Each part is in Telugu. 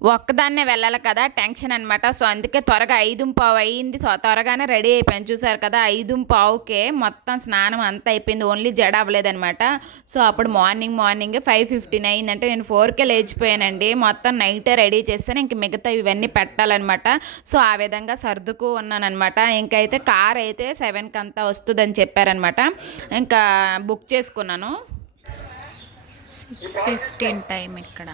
ఒక్కదాన్నే వెళ్ళాలి కదా టెన్షన్ అనమాట సో అందుకే త్వరగా ఐదు పావు అయ్యింది. త్వరగానే రెడీ అయిపోయాను. చూసారు కదా ఐదు పావుకే మొత్తం స్నానం అంతా అయిపోయింది. ఓన్లీ జడ అవ్వలేదనమాట సో అప్పుడు మార్నింగ్ మార్నింగ్ ఫైవ్ ఫిఫ్టీన్ అయిందంటే నేను ఫోర్కే లేచిపోయానండి. మొత్తం నైటే రెడీ చేస్తాను. ఇంక మిగతా ఇవన్నీ పెట్టాలన్నమాట. సో ఆ విధంగా సర్దుకు ఉన్నానమాట ఇంకైతే కార్ అయితే సెవెన్కి అంతా వస్తుందని చెప్పారనమాట ఇంకా బుక్ చేసుకున్నాను. సిక్స్ ఫిఫ్టీన్ టైం ఇక్కడ.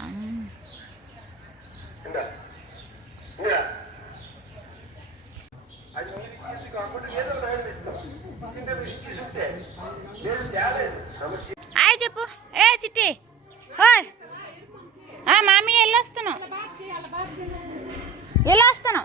హాయ్ చెప్పు ఏ చిట్టి హాయ్ ఆ, మామీ వెళ్ళొస్తాను వెళ్ళొస్తాను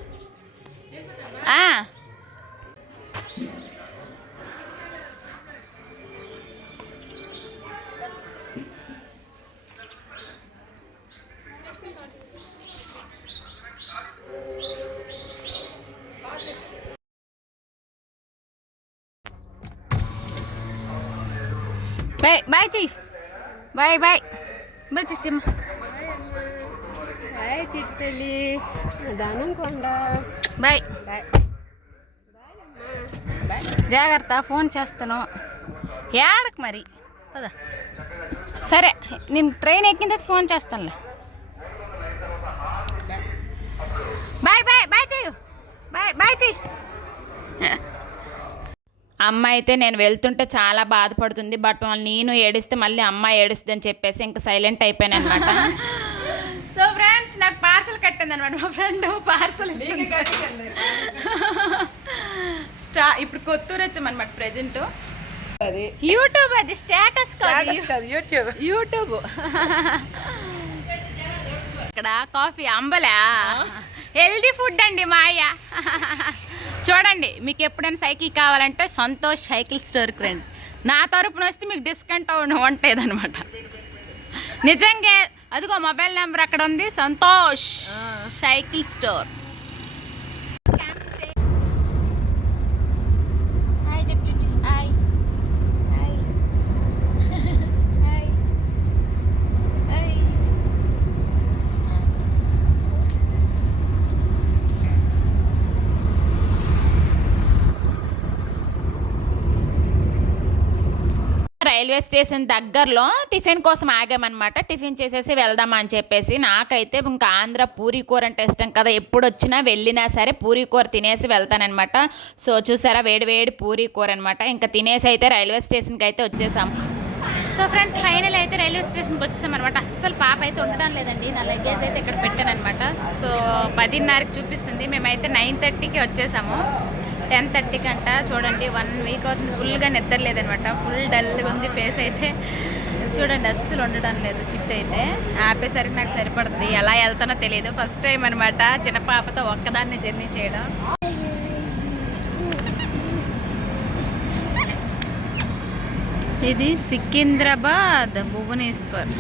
బాయ్ బాయ్ చెయ్యి బాయ్ బాయ్ బాయ్ చేసేమ్మా హాయ్ చిట్టెల్లి దానం కొండ బాయ్ బాయ్ జాగ్రత్త ఫోన్ చేస్తాను ఏడకు మరి? పద. సరే నేను ట్రైన్ ఎక్కిన తర్వాత ఫోన్ చేస్తానులే బాయ్ బాయ్ బాయ్ చెయ్యు బాయ్ బాయ్ చెయ్యి అమ్మ అయితే నేను వెళ్తుంటే చాలా బాధపడుతుంది బట్ నేను ఏడిస్తే మళ్ళీ అమ్మ ఏడుస్తుంది అని చెప్పేసి ఇంకా సైలెంట్ అయిపోయాను అనమాట సో ఫ్రెండ్స్ నాకు పార్సల్ కట్టింది అనమాట మా ఫ్రెండ్ పార్సల్ ఇస్తుంది. స్టా ఇప్పుడు కొత్తూరు వచ్చామన్నమాట ప్రెజెంట్ అది. యూట్యూబ్ అది స్టేటస్ కాదు స్టేటస్ కాదు యూట్యూబ్ యూట్యూబ్ ఇక్కడ కాఫీ అంబలా. హెల్దీ ఫుడ్ అండి మాయ చూడండి మీకు ఎప్పుడైనా సైకిల్ కావాలంటే సంతోష్ సైకిల్ స్టోర్కి రండి. నా తరపున వస్తే మీకు డిస్కౌంట్ ఉంటుంది అనమాట నిజంగా అదిగో మొబైల్ నెంబర్ అక్కడ ఉంది సంతోష్ సైకిల్ స్టోర్ హాయ్ చెప్పు hi hi hi hi railway station దగ్గరలో టిఫిన్ కోసం ఆగామన్నమాట. టిఫిన్ చేసేసి వెళ్దామా అని చెప్పేసి నాకైతే ఇంకా ఆంధ్ర పూరీ కూర అంటే ఇష్టం కదా. ఎప్పుడు వచ్చినా వెళ్ళినా సరే పూరీ కూర తినేసి వెళ్తానమాట సో చూసారా వేడి వేడి పూరీ కూర అనమాట ఇంకా తినేసి అయితే రైల్వే స్టేషన్కి అయితే వచ్చేసాం. సో ఫ్రెండ్స్ ఫైనల్ అయితే రైల్వే స్టేషన్కి వచ్చేసాం అనమాట అస్సలు పాప అయితే ఉండడం లేదండి. నా లగేజ్ అయితే ఇక్కడ పెట్టాను అనమాట సో పదిన్నరకి చూపిస్తుంది. మేమైతే నైన్ థర్టీకి వచ్చేసాము. టెన్ థర్టీ కంట చూడండి వన్ వీక్ అవుతుంది ఫుల్గా నిద్ర లేదనమాట. ఫుల్ డల్గా ఉంది ఫేస్ అయితే. చూడండి అస్సలు ఉండడం లేదు చిట్టు అయితే. ఆపేసరికి నాకు సరిపడుతుంది. ఎలా వెళ్తానో తెలియదు ఫస్ట్ టైం అనమాట చిన్న పాపతో ఒక్కదాన్ని జర్నీ చేయడం. ఇది సికింద్రాబాద్ భువనేశ్వర్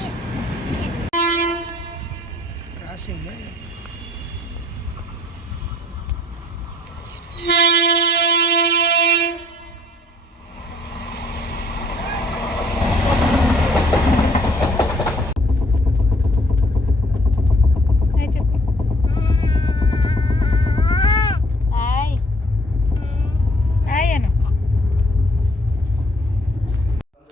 హాయ్ చెప్పు హాయ్ హాయ్ అను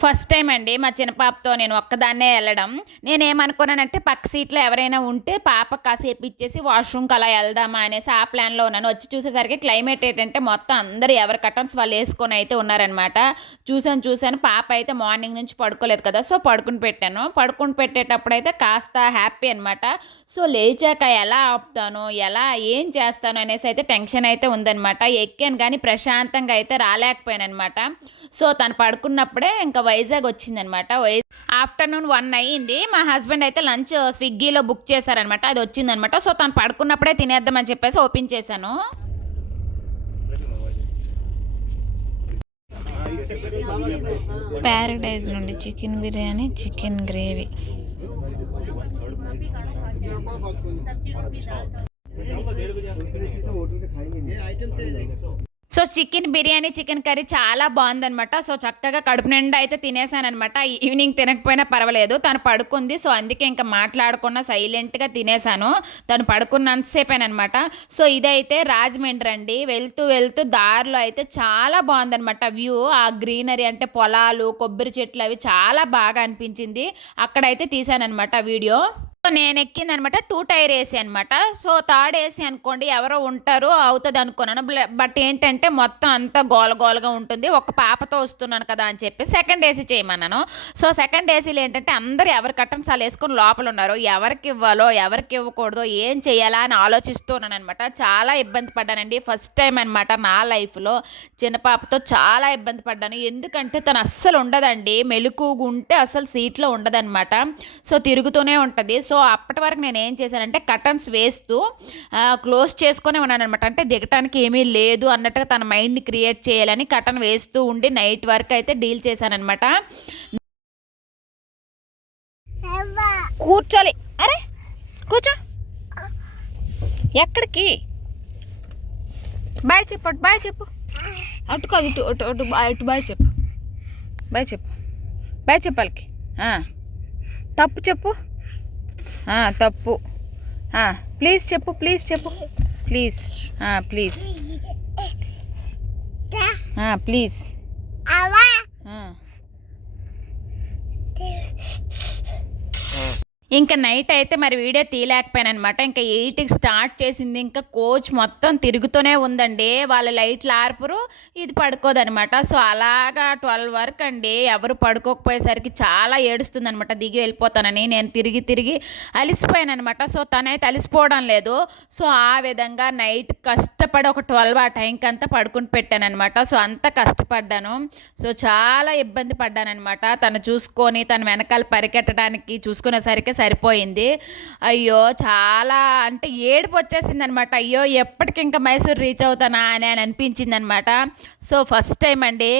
ఫస్ట్ టైం అండి మా చిన్న పాపతో నేను ఒక్కదాన్నే వెళ్ళడం. నేనేమనుకున్నానంటే పక్క సీట్లో ఎవరైనా ఉంటే పాప కాసేపు ఇచ్చేసి వాష్రూమ్కి అలా వెళ్దామా అనేసి ఆ ప్లాన్లో ఉన్నాను. వచ్చి చూసేసరికి క్లైమేట్ ఏంటంటే మొత్తం అందరూ ఎవరి కటన్స్ వాళ్ళు వేసుకొని అయితే ఉన్నారనమాట చూశాను చూశాను. పాప అయితే మార్నింగ్ నుంచి పడుకోలేదు కదా సో పడుకుని పెట్టాను. పడుకుని పెట్టేటప్పుడు అయితే కాస్త హ్యాపీ అనమాట సో లేచాక ఎలా ఆపుతాను ఎలా ఏం చేస్తాను అనేసి అయితే టెన్షన్ అయితే ఉందనమాట ఎక్కాను కానీ ప్రశాంతంగా అయితే రాలేకపోయాను అనమాట సో తను పడుకున్నప్పుడే ఇంకా వైజాగ్ వచ్చిందనమాట. ఆఫ్టర్నూన్ వన్ అయ్యింది. మా హస్బెండ్ అయితే లంచ్ స్విగ్గీలో బుక్ చేశారనమాట. అది వచ్చిందనమాట. సో తను పడుకున్నప్పుడే తినేద్దామని చెప్పేసి ఓపెన్ చేశాను. ప్యారడైజ్ నుండి chicken biryani chicken gravy. So chicken biryani chicken curry చాలా బాగుందనమాట సో చక్కగా కడుపు నిండా అయితే తినేసానమాట ఈవినింగ్ తినకపోయినా పర్వాలేదు. తను పడుకుంది. సో అందుకే ఇంకా మాట్లాడకుండా సైలెంట్గా తినేసాను. తను పడుకున్నంతసేపేనమాట సో ఇదైతే రాజమండ్రి అండి వెళ్తూ వెళ్తూ దారిలో అయితే చాలా బాగుందనమాట వ్యూ. ఆ గ్రీనరీ అంటే పొలాలు కొబ్బరి చెట్లు అవి చాలా బాగా అనిపించింది. అక్కడైతే తీసానమాట వీడియో. నేను ఎక్కింది అనమాట టూ టైర్ ఏసీ అనమాట సో థర్డ్ ఏసీ అనుకోండి ఎవరో ఉంటారు అవుతుంది అనుకున్నాను. బట్ ఏంటంటే మొత్తం అంతా గోల గోలగా ఉంటుంది. ఒక పాపతో వస్తున్నాను కదా అని చెప్పి సెకండ్ ఏసీ చేయమన్నాను. సో సెకండ్ ఏసీలు ఏంటంటే అందరూ ఎవరి కట్టన్స్ వాళ్ళు వేసుకొని లోపల ఉన్నారు. ఎవరికి ఇవ్వాలో ఎవరికి ఇవ్వకూడదో ఏం చేయాలా అని ఆలోచిస్తున్నాను అనమాట చాలా ఇబ్బంది పడ్డానండి. ఫస్ట్ టైం అనమాట నా లైఫ్లో. చిన్న పాపతో చాలా ఇబ్బంది పడ్డాను. ఎందుకంటే తను అస్సలు ఉండదండి. మెలకు ఉంటే సీట్లో ఉండదన్నమాట సో తిరుగుతూనే ఉంటుంది. సో సో అప్పటి వరకు నేను ఏం చేశానంటే కటన్స్ వేస్తూ క్లోజ్ చేసుకొని ఉన్నాను అనమాట అంటే దిగటానికి ఏమీ లేదు అన్నట్టుగా తన మైండ్ని క్రియేట్ చేయాలని కటన్ వేస్తూ ఉండి నైట్ వరకు అయితే డీల్ చేశానమాట కూర్చోలి. అరే కూర్చో. ఎక్కడికి? బాయ్ చెప్పు అటు బాయ్ చెప్పు. అటు కాదు ఇటు అటు అటు బాయ్ అటు బాయ్ చెప్పు. బాయ్ చెప్పు. బాయ్ చెప్పాలికి. తప్పు చెప్పు. తప్పు. ప్లీజ్ చెప్పు ప్లీజ్ చెప్పు. ప్లీజ్ ప్లీజ్ ప్లీజ్ ఇంకా నైట్ అయితే మరి వీడియో తీయలేకపోయాను అనమాట ఇంకా ఎయిట్కి స్టార్ట్ చేసింది. ఇంకా కోచ్ మొత్తం తిరుగుతూనే ఉందండి. వాళ్ళ లైట్లు ఆర్పరు ఇది పడుకోదనమాట సో అలాగా ట్వెల్వ్ వరకు అండి. ఎవరు పడుకోకపోయేసరికి చాలా ఏడుస్తుంది అనమాట దిగి వెళ్ళిపోతానని నేను తిరిగి తిరిగి అలిసిపోయాను అనమాట సో తనైతే అలిసిపోవడం లేదు. సో ఆ విధంగా నైట్ కష్టపడి ఒక ట్వెల్వ్ ఆ టైంకి అంతా పడుకుని పెట్టాను అనమాట సో అంత కష్టపడ్డాను. సో చాలా ఇబ్బంది పడ్డాను అనమాట తను చూసుకొని తన వెనకాల పరిగెట్టడానికి చూసుకునేసరికి సరిపోయింది. అయ్యో చాలా అంటే ఏడుపు వచ్చేసింది అనమాట అయ్యో ఎప్పటికి ఇంకా మైసూర్ రీచ్ అవుతానా అని అని అనిపించింది అనమాట సో ఫస్ట్ టైం అండి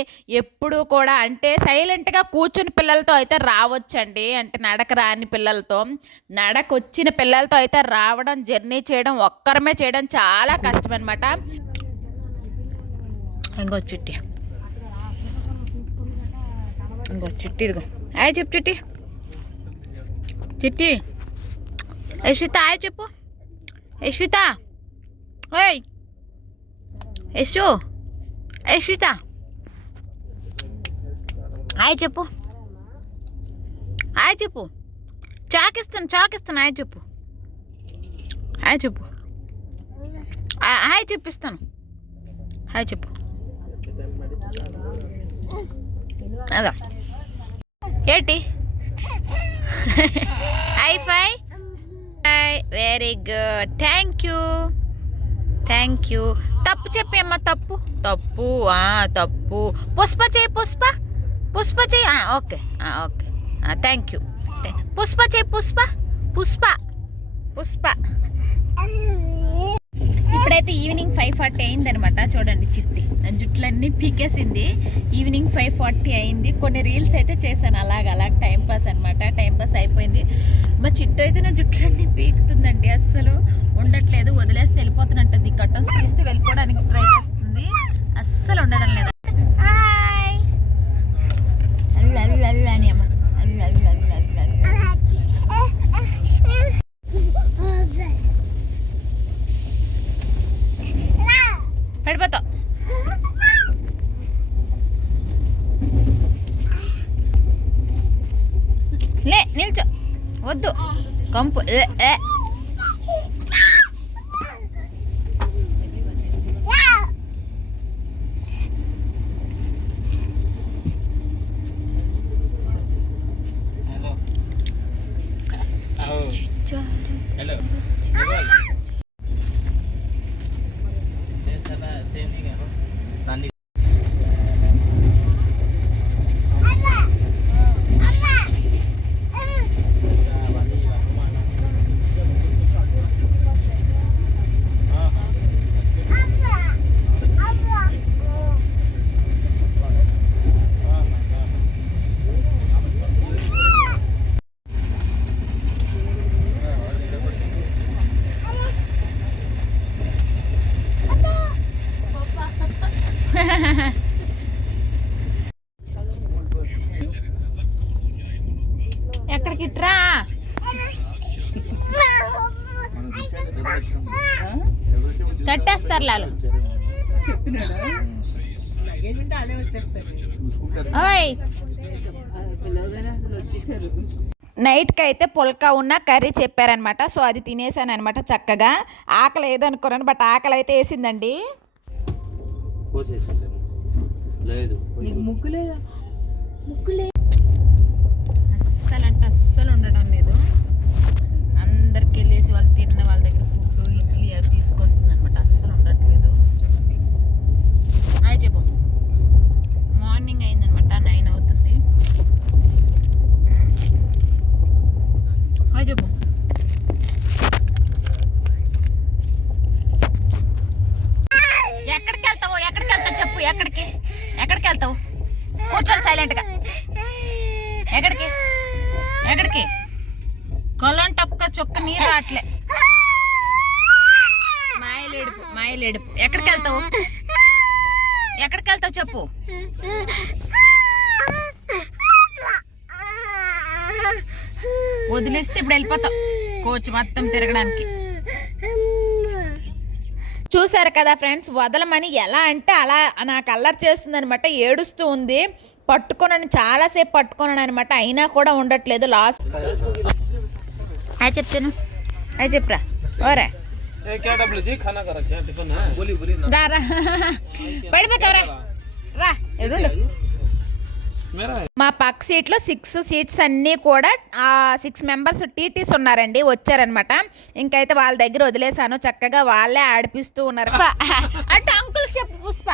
ఎప్పుడు కూడా అంటే సైలెంట్గా కూర్చుని పిల్లలతో అయితే రావచ్చండి. అంటే నడక రాని పిల్లలతో. నడక వచ్చిన పిల్లలతో అయితే రావడం జర్నీ చేయడం ఒక్కరమే చేయడం చాలా కష్టం అనమాట ఇంకో చిట్టి. ఇంకో చిట్టి ఇదిగో. అయ్యి చెప్పు చిట్టి. చిట్టి యశ్విత ఆయ్ చెప్పు యశ్విత ఓయ్ యశు యశ్విత ఆయ్ చెప్పు ఆయ్ చెప్పు చాకిస్తాను చాకిస్తాను ఆయ్ చెప్పు హాయ్ చెప్పు ఆ- హాయ్ చెప్పిస్తాను హాయ్ చెప్పు అదా ఏంటి high five very good thank you thank you తప్పు చెప్పేమ్మా తప్పు. తప్పు తప్పు. పుష్ప చేయి పుష్ప. పుష్ప చేయి. Okay. Okay. Thank you Pushpa చేయి పుష్ప. పుష్ప. పుష్ప. ఇప్పుడైతే ఈవినింగ్ ఫైవ్ ఫార్టీ అయిందనమాట చూడండి చిట్టి. జుట్లన్నీ పీకేసింది. ఈవినింగ్ ఫైవ్ ఫార్టీ అయింది. కొన్ని రీల్స్ అయితే చేశాను. అలాగ అలాగ టైంపాస్ అనమాట టైంపాస్ అయిపోయింది. మా చిట్టు అయితే నా జుట్లన్నీ పీకుతుందండి. అస్సలు ఉండట్లేదు. వదిలేసి వెళ్ళిపోతున్నట్టుంది. కట్టన్స్ తీస్తే వెళ్ళిపోవడానికి ట్రై చేస్తుంది. అస్సలు ఉండడం లేదు. Hello. నైట్కి అయితే పుల్కా ఉన్న కర్రీ చెప్పారనమాట. సో అది తినేసాను అనమాట చక్కగా. ఆకలి ఏదనుకున్నాను బట్ ఆకలి అయితే వేసిందండి లేదు. ముగ్గు లేదా? అస్సలు అంటే అస్సలు ఉండడం లేదు. అందరికి వెళ్ళేసి వాళ్ళు తిన్న వాళ్ళ దగ్గర ఫుడ్ ఇడ్లీ అవి తీసుకొస్తుంది అనమాట అస్సలు ఉండట్లేదు. చూడండి. హాయ్ చెప్పు. మార్నింగ్ అయిందనమాట నైన్ అవుతుంది. చెప్పు. ఎక్కడికి వెళ్తావు ఎక్కడికి వెళ్తావు చెప్పు ఎక్కడికి? ఎక్కడికి వెళ్తావు? కూర్చోండి సైలెంట్గా. ఎక్కడికి? ఎక్కడికి? కొలం టప్క చొక్క నీరు రావట్లే. మాయలేడుపు మాయలేడుపు. ఎక్కడికి వెళ్తావు? ఎక్కడికి వెళ్తావు చెప్పు. వదిలేస్తే ఇప్పుడు వెళ్ళిపోతావు కోచ్ మొత్తం తిరగడానికి. చూసారు కదా ఫ్రెండ్స్ వదలమని ఎలా అంటే అలా నాకు అల్లరి చేస్తుంది అనమాట ఏడుస్తూ ఉంది. పట్టుకున్నాను చాలాసేపు పట్టుకున్నాను అనమాట అయినా కూడా ఉండట్లేదు లాస్ట్. అది చెప్తాను. అది చెప్పురా? ఓరే क्या डब्ल्यू जी खाना का रखे हैं टिफिन है बोली बोली ना రా రా పడిపోతావురా రా ఎడు मेरा है మా పక్క సీట్లో సిక్స్ సీట్స్ అన్నీ కూడా ఆ సిక్స్ మెంబర్స్ టీటీస్ ఉన్నారండి వచ్చారనమాట ఇంకైతే వాళ్ళ దగ్గర వదిలేసాను చక్కగా వాళ్ళే ఆడిపిస్తూ ఉన్నారు పుష్ప, అంటే అంకుల్ చెప్పు పుష్ప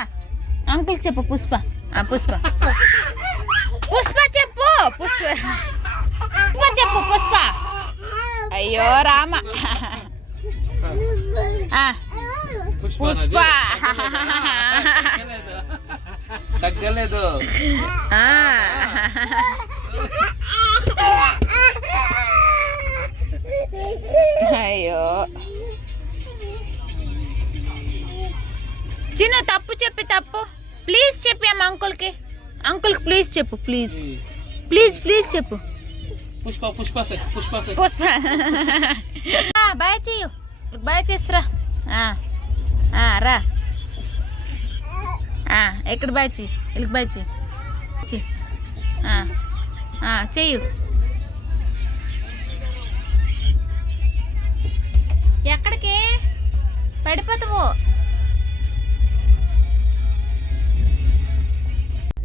అంకుల్ చెప్పు పుష్ప ఆ, పుష్ప పుష్ప చెప్పు పుష్ప పుష్ప చెప్పు పుష్ప అయ్యో రామ ఆ, పుష్ప తగ్గలేదు ఆ. అయ్యో చిన్న తప్పు చెప్పి తప్పు ప్లీజ్ చెప్పి అమ్మ అంకుల్కి అంకుల్కి ప్లీజ్ చెప్పు ప్లీజ్ ప్లీజ్ ప్లీజ్ చెప్పు పుష్ప పుష్ప से పుష్ప से పుష్ప బాయ్ చెయ్యు బాయ్ చేసిరా ఆ, ఆ, రా. ఆ, ఎక్కడ బాయ్ చెయ్యి వీళ్ళకి బాయ్ ఆ, ఆ, చెయ్యు. ఎక్కడికి? పడిపోతావు.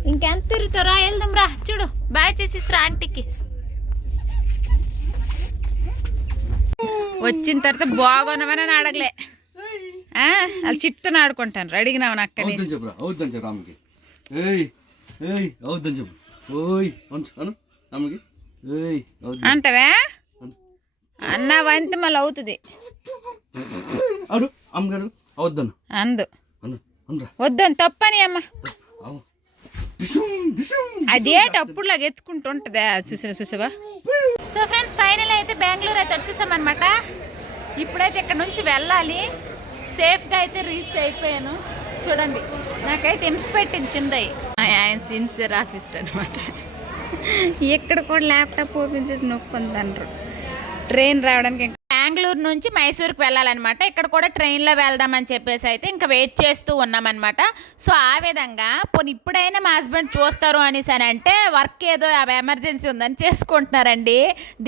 ఇంకెంత తిరుగుతారా వెళ్దాం రా. చూడు బాయ్ చేసేసిరా ఆంటీకి. వచ్చిన తర్వాత బాగున్నామని అని అడగలే. వాళ్ళు చిట్టుని ఆడుకుంటాను. అడిగినావు చెప్పురా అవుద్దని చెప్పు రామ్కి ఏయ్ ఏయ్ అవుద్దని చెప్పు. ఓయ్ అను అను రామ్కి ఏయ్ అవుద్దని అంటవే? అన్న వంతి మళ్ళీ అవుతుంది. అడు అమ్మగారు అవుద్దను. అందు. వద్దని తప్పని అమ్మ. అదేటి అప్పుడులాగా ఎత్తుకుంటూ ఉంటుందా చూసా చూసావా సో ఫ్రెండ్స్ ఫైనల్ అయితే బెంగళూరు అయితే వచ్చేసామన్నమాట. ఇప్పుడైతే ఇక్కడ నుంచి వెళ్ళాలి. సేఫ్గా అయితే రీచ్ అయిపోయాను. చూడండి నాకైతే హింస పెట్టింది చిందయ్య. ఆయన సిన్సియర్ ఆఫీసర్ అనమాట ఎక్కడ కూడా ల్యాప్టాప్ ఓపెన్ చేసి నొక్కుందనరు. ట్రైన్ రావడానికి బెంగళూరు నుంచి మైసూర్కి వెళ్ళాలన్నమాట. ఇక్కడ కూడా ట్రైన్లో వెళ్దామని చెప్పేసి అయితే ఇంకా వెయిట్ చేస్తూ ఉన్నామన్నమాట. సో ఆ విధంగా పోనీ ఇప్పుడైనా మా హస్బెండ్ చూస్తారు అనేసి అని అంటే వర్క్ ఏదో ఎమర్జెన్సీ ఉందని చేసుకుంటున్నారండి.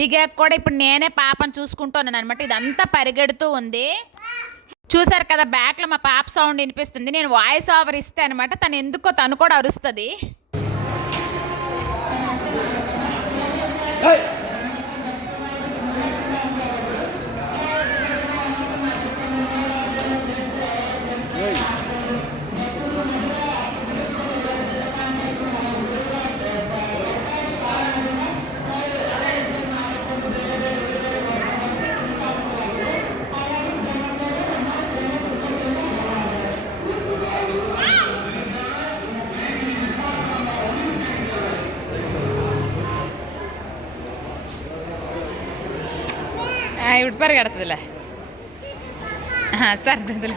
దిగాక కూడా ఇప్పుడు నేనే పాపను చూసుకుంటున్నాను అనమాట ఇదంతా పరిగెడుతూ ఉంది. చూసారు కదా బ్యాక్లో మా పాప సౌండ్ వినిపిస్తుంది. నేను వాయిస్ ఓవర్ ఇస్తే అనమాట తను ఎందుకో తను కూడా అరుస్తుంది. ఇప్పుడు పరిగెడుతుందిలే సరే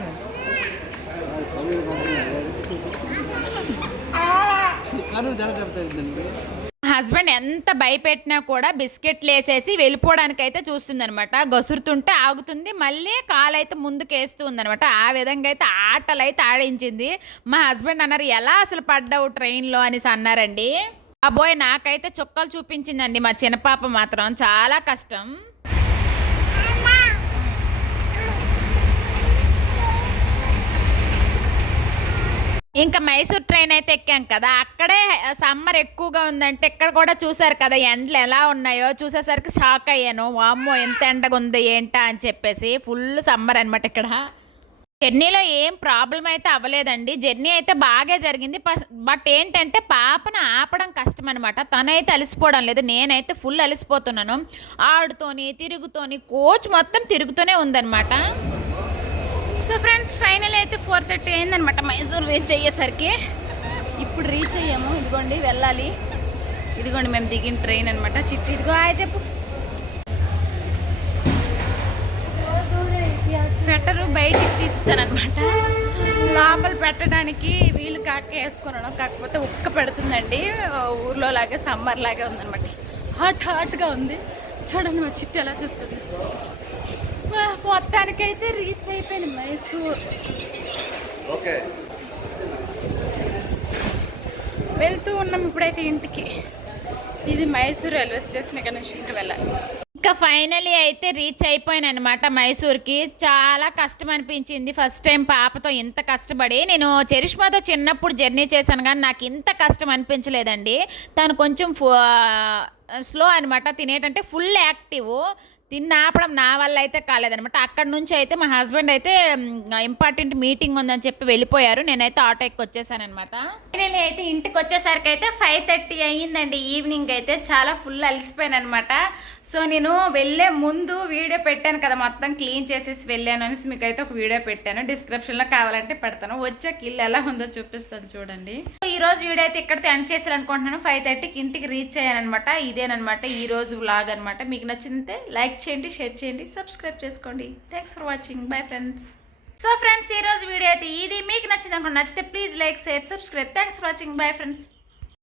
హస్బెండ్ ఎంత భయపెట్టినా కూడా బిస్కెట్లు వేసేసి వెళ్ళిపోవడానికి అయితే చూస్తుంది అనమాట గసురుతుంటే ఆగుతుంది. మళ్ళీ కాలు అయితే ముందుకు వేస్తూ ఉందనమాట ఆ విధంగా అయితే ఆటలు అయితే ఆడించింది. మా హస్బెండ్ అన్నారు ఎలా అసలు పడ్డావు ట్రైన్లో అనేసి అన్నారండి. అబ్బోయ్ నాకైతే చుక్కలు చూపించిందండి మా చిన్నపాప మాత్రం. చాలా కష్టం. ఇంకా మైసూర్ ట్రైన్ అయితే ఎక్కాం కదా. అక్కడే సమ్మర్ ఎక్కువగా ఉందంటే ఇక్కడ కూడా చూసారు కదా ఎండలు ఎలా ఉన్నాయో. చూసేసరికి షాక్ అయ్యాను. వామ్మో ఎంత ఎండగా ఉంది ఏంటా అని చెప్పేసి. ఫుల్ సమ్మర్ అనమాట ఇక్కడ. జర్నీలో ఏం ప్రాబ్లం అయితే అవ్వలేదండి. జర్నీ అయితే బాగా జరిగింది. బట్ ఏంటంటే పాపను ఆపడం కష్టం అనమాట తనైతే అలసిపోవడం లేదు. నేనైతే ఫుల్ అలసిపోతున్నాను. ఆడుతోని తిరుగుతోని కోచ్ మొత్తం తిరుగుతూనే ఉందన్నమాట. సో ఫ్రెండ్స్ ఫైనల్ అయితే ఫోర్ థర్టీ అయిందనమాట మైసూర్ రీచ్ అయ్యేసరికి ఇప్పుడు రీచ్ అయ్యాము. ఇదిగోండి వెళ్ళాలి. ఇదిగోండి మేము దిగిన ట్రైన్ అనమాట చిట్టి ఇదిగో హాయ్ చెప్పు. స్వెటర్ బయటికి తీసేసాను అనమాట లోపల పెట్టడానికి వీలు కాక వేసుకున్నాను. కాకపోతే ఉక్క పెడుతుందండి. ఊర్లో లాగే సమ్మర్ లాగే ఉందన్నమాట. హాట్ హాట్గా ఉంది. చూడండి మా చిట్టి ఎలా చూస్తుంది. మొత్తానికైతే రీచ్ అయిపోయాను మైసూర్. వెళ్తూ ఉన్నాం ఇప్పుడైతే ఇంటికి. ఇది మైసూర్ రైల్వే స్టేషన్ ఇక్కడ నుంచి ఇంకా వెళ్ళాలి. ఇంకా ఫైనలీ అయితే రీచ్ అయిపోయాను అనమాట మైసూర్కి. చాలా కష్టం అనిపించింది. ఫస్ట్ టైం పాపతో ఇంత కష్టపడి నేను చరిష్మాతో చిన్నప్పుడు జర్నీ చేశాను కానీ నాకు ఇంత కష్టం అనిపించలేదండి. తను కొంచెం స్లో అనమాట తినేటంటే ఫుల్ యాక్టివ్ తిన్న ఆపడం నా వల్ల అయితే కాలేదనమాట అక్కడ నుంచి అయితే మా హస్బెండ్ అయితే ఇంపార్టెంట్ మీటింగ్ ఉందని చెప్పి వెళ్ళిపోయారు. నేనైతే ఆటో ఎక్కి వచ్చేసానమాట నేను అయితే ఇంటికి వచ్చేసరికి అయితే ఫైవ్ థర్టీ అయ్యిందండి ఈవినింగ్ అయితే చాలా ఫుల్ అలసిపోయాను అనమాట సో నేను వెళ్ళే ముందు వీడియో పెట్టాను కదా మొత్తం క్లీన్ చేసేసి వెళ్ళాను అనేసి మీకు అయితే ఒక వీడియో పెట్టాను. డిస్క్రిప్షన్లో కావాలంటే పెడతాను. వచ్చాక ఇల్లు ఎలా ఉందో చూపిస్తాను చూడండి. సో ఈ రోజు వీడియో అయితే ఇక్కడితో ఎండ్ చేయాలనుకుంటున్నాను ఫైవ్ థర్టీకి ఇంటికి రీచ్ అయ్యాను అనమాట ఇదేనమాట ఈరోజు వ్లాగ్ అనమాట మీకు నచ్చితే లైక్ చేయండి షేర్ చేయండి సబ్స్క్రైబ్ చేసుకోండి. Thanks for watching bye friends so friends ఈ రోజు వీడియో అయితే ఇది. మీకు నచ్చింది అనుకోండి నచ్చితే please like share subscribe thanks for watching bye friends